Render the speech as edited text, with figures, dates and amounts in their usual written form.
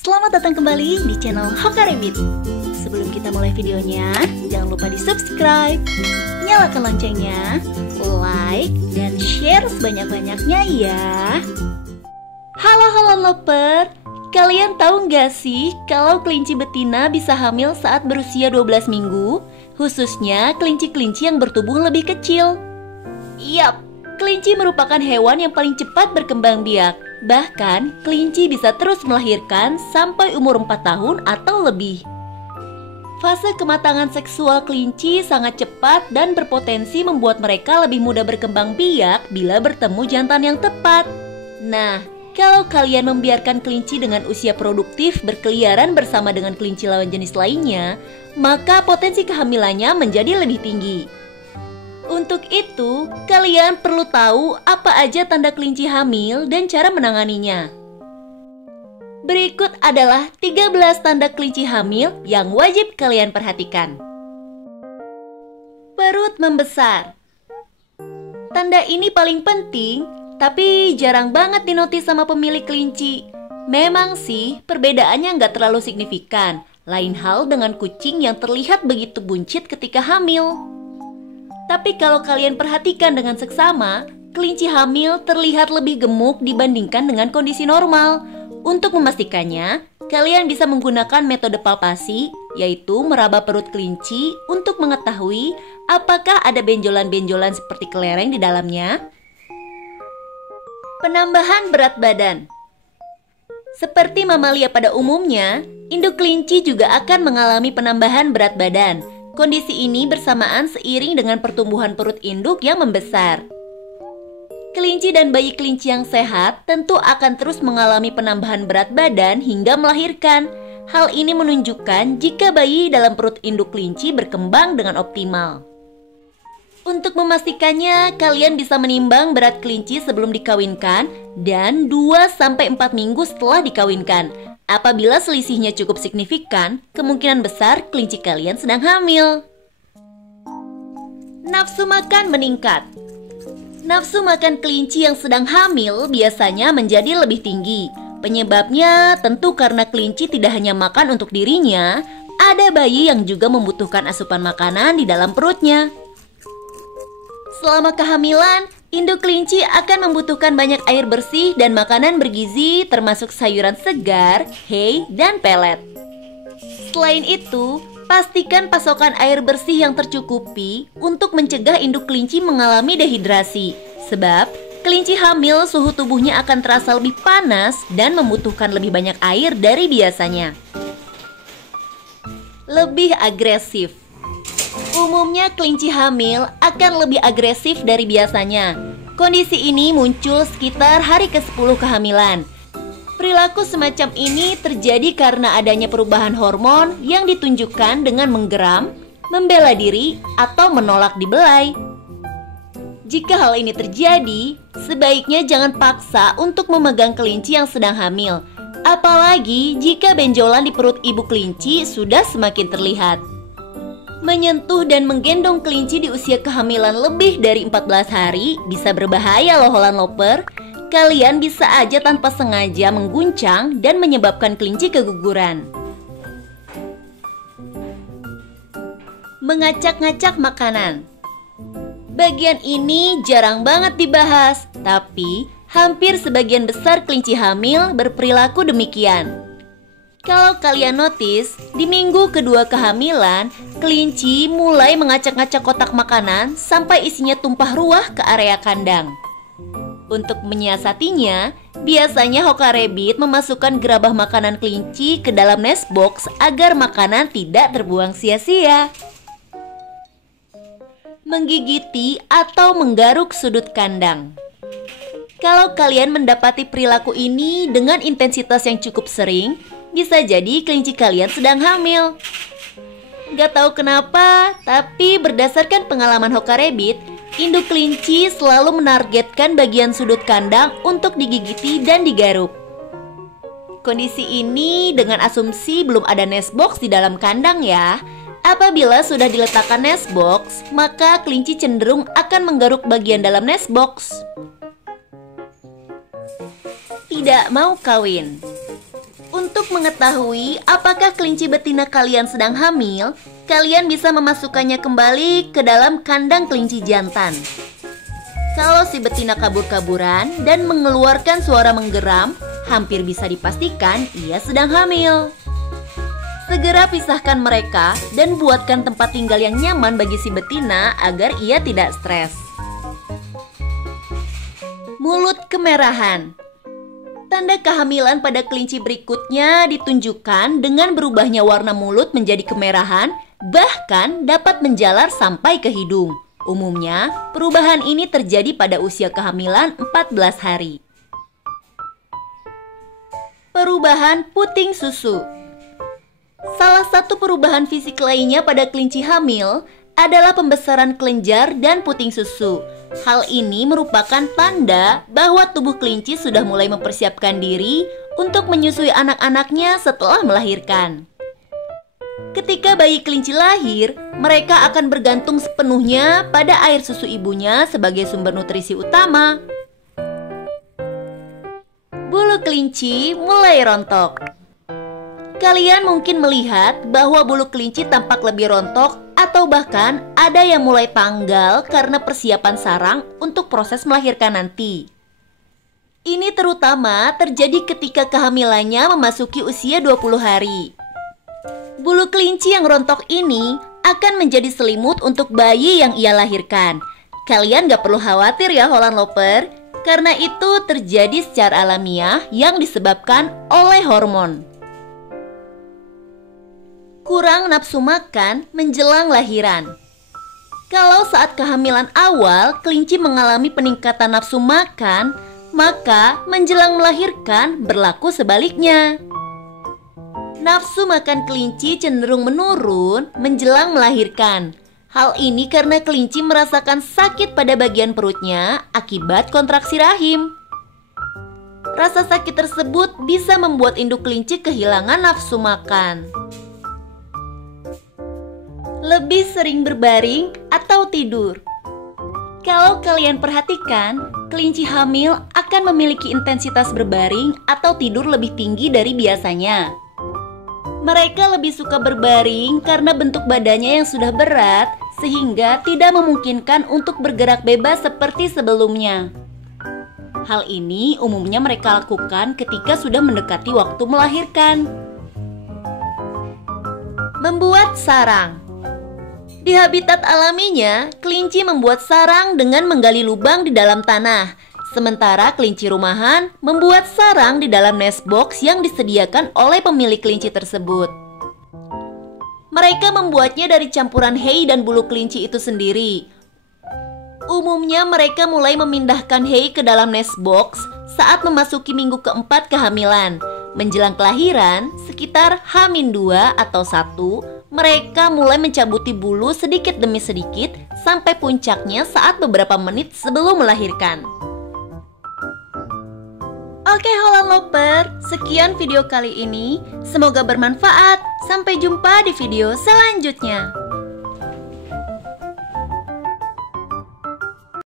Selamat datang kembali di channel Hoka Rabbit. Sebelum kita mulai videonya, jangan lupa di subscribe, nyalakan loncengnya, like, dan share sebanyak-banyaknya ya. Halo loper, kalian tahu nggak sih kalau kelinci betina bisa hamil saat berusia 12 minggu? Khususnya kelinci-kelinci yang bertubuh lebih kecil. Yap, kelinci merupakan hewan yang paling cepat berkembang biak. Bahkan, kelinci bisa terus melahirkan sampai umur 4 tahun atau lebih. Fase kematangan seksual kelinci sangat cepat dan berpotensi membuat mereka lebih mudah berkembang biak bila bertemu jantan yang tepat. Nah, kalau kalian membiarkan kelinci dengan usia produktif berkeliaran bersama dengan kelinci lawan jenis lainnya, maka potensi kehamilannya menjadi lebih tinggi. Untuk itu, kalian perlu tahu apa aja tanda kelinci hamil dan cara menanganinya. Berikut adalah 13 tanda kelinci hamil yang wajib kalian perhatikan. Perut membesar. Tanda ini paling penting, tapi jarang banget dinotis sama pemilik kelinci. Memang sih, perbedaannya nggak terlalu signifikan. Lain hal dengan kucing yang terlihat begitu buncit ketika hamil. Tapi kalau kalian perhatikan dengan seksama, kelinci hamil terlihat lebih gemuk dibandingkan dengan kondisi normal. Untuk memastikannya, kalian bisa menggunakan metode palpasi, yaitu meraba perut kelinci untuk mengetahui apakah ada benjolan-benjolan seperti kelereng di dalamnya. Penambahan berat badan. Seperti mamalia pada umumnya, induk kelinci juga akan mengalami penambahan berat badan. Kondisi ini bersamaan seiring dengan pertumbuhan perut induk yang membesar. Kelinci dan bayi kelinci yang sehat tentu akan terus mengalami penambahan berat badan hingga melahirkan. Hal ini menunjukkan jika bayi dalam perut induk kelinci berkembang dengan optimal. Untuk memastikannya, kalian bisa menimbang berat kelinci sebelum dikawinkan dan 2-4 minggu setelah dikawinkan. Apabila selisihnya cukup signifikan, kemungkinan besar kelinci kalian sedang hamil. Nafsu makan meningkat. Nafsu makan kelinci yang sedang hamil biasanya menjadi lebih tinggi. Penyebabnya tentu karena kelinci tidak hanya makan untuk dirinya, ada bayi yang juga membutuhkan asupan makanan di dalam perutnya. Selama kehamilan, induk kelinci akan membutuhkan banyak air bersih dan makanan bergizi termasuk sayuran segar, hay, dan pelet. Selain itu, pastikan pasokan air bersih yang tercukupi untuk mencegah induk kelinci mengalami dehidrasi. Sebab, kelinci hamil suhu tubuhnya akan terasa lebih panas dan membutuhkan lebih banyak air dari biasanya. Lebih agresif. Umumnya kelinci hamil akan lebih agresif dari biasanya. Kondisi ini muncul sekitar hari ke-10 kehamilan. Perilaku semacam ini terjadi karena adanya perubahan hormon yang ditunjukkan dengan menggeram, membela diri, atau menolak dibelai. Jika hal ini terjadi, sebaiknya jangan paksa untuk memegang kelinci yang sedang hamil. Apalagi jika benjolan di perut ibu kelinci sudah semakin terlihat. Menyentuh dan menggendong kelinci di usia kehamilan lebih dari 14 hari bisa berbahaya loh loper. Kalian bisa aja tanpa sengaja mengguncang dan menyebabkan kelinci keguguran. Mengacak-ngacak makanan. Bagian ini jarang banget dibahas, tapi hampir sebagian besar kelinci hamil berperilaku demikian. Kalau kalian notice, di minggu kedua kehamilan, kelinci mulai mengacak-ngacak kotak makanan sampai isinya tumpah ruah ke area kandang. Untuk menyiasatinya, biasanya Hoka Rabbit memasukkan gerabah makanan kelinci ke dalam nest box agar makanan tidak terbuang sia-sia. Menggigiti atau menggaruk sudut kandang. Kalau kalian mendapati perilaku ini dengan intensitas yang cukup sering, bisa jadi kelinci kalian sedang hamil. Gak tahu kenapa, tapi berdasarkan pengalaman Hoka Rabbit, induk kelinci selalu menargetkan bagian sudut kandang untuk digigiti dan digaruk. Kondisi ini dengan asumsi belum ada nest box di dalam kandang ya. Apabila sudah diletakkan nest box, maka kelinci cenderung akan menggaruk bagian dalam nest box. Tidak mau kawin. Untuk Untuk mengetahui apakah kelinci betina kalian sedang hamil, kalian bisa memasukkannya kembali ke dalam kandang kelinci jantan. Kalau si betina kabur-kaburan dan mengeluarkan suara menggeram, hampir bisa dipastikan ia sedang hamil. Segera pisahkan mereka dan buatkan tempat tinggal yang nyaman bagi si betina agar ia tidak stres. Mulut kemerahan. Tanda kehamilan pada kelinci berikutnya ditunjukkan dengan berubahnya warna mulut menjadi kemerahan, bahkan dapat menjalar sampai ke hidung. Umumnya, perubahan ini terjadi pada usia kehamilan 14 hari. Perubahan puting susu. Salah satu perubahan fisik lainnya pada kelinci hamil adalah pembesaran kelenjar dan puting susu. Hal ini merupakan tanda bahwa tubuh kelinci sudah mulai mempersiapkan diri untuk menyusui anak-anaknya setelah melahirkan. Ketika bayi kelinci lahir, mereka akan bergantung sepenuhnya pada air susu ibunya sebagai sumber nutrisi utama. Bulu kelinci mulai rontok. Kalian mungkin melihat bahwa bulu kelinci tampak lebih rontok atau bahkan ada yang mulai tanggal karena persiapan sarang untuk proses melahirkan nanti. Ini terutama terjadi ketika kehamilannya memasuki usia 20 hari. Bulu kelinci yang rontok ini akan menjadi selimut untuk bayi yang ia lahirkan. Kalian gak perlu khawatir ya Holland Loper, karena itu terjadi secara alamiah yang disebabkan oleh hormon. Kurang nafsu makan menjelang lahiran. Kalau saat kehamilan awal kelinci mengalami peningkatan nafsu makan, maka menjelang melahirkan berlaku sebaliknya. Nafsu makan kelinci cenderung menurun menjelang melahirkan. Hal ini karena kelinci merasakan sakit pada bagian perutnya akibat kontraksi rahim. Rasa sakit tersebut bisa membuat induk kelinci kehilangan nafsu makan. Lebih sering berbaring atau tidur. Kalau kalian perhatikan, kelinci hamil akan memiliki intensitas berbaring atau tidur lebih tinggi dari biasanya. Mereka lebih suka berbaring karena bentuk badannya yang sudah berat sehingga tidak memungkinkan untuk bergerak bebas seperti sebelumnya. Hal ini umumnya mereka lakukan ketika sudah mendekati waktu melahirkan. Membuat sarang. Di habitat alaminya, kelinci membuat sarang dengan menggali lubang di dalam tanah. Sementara kelinci rumahan membuat sarang di dalam nest box yang disediakan oleh pemilik kelinci tersebut. Mereka membuatnya dari campuran hay dan bulu kelinci itu sendiri. Umumnya mereka mulai memindahkan hay ke dalam nest box saat memasuki minggu keempat kehamilan. Menjelang kelahiran, sekitar H-2 atau 1, mereka mulai mencabuti bulu sedikit demi sedikit sampai puncaknya saat beberapa menit sebelum melahirkan. Oke Holland Loper, sekian video kali ini. Semoga bermanfaat. Sampai jumpa di video selanjutnya.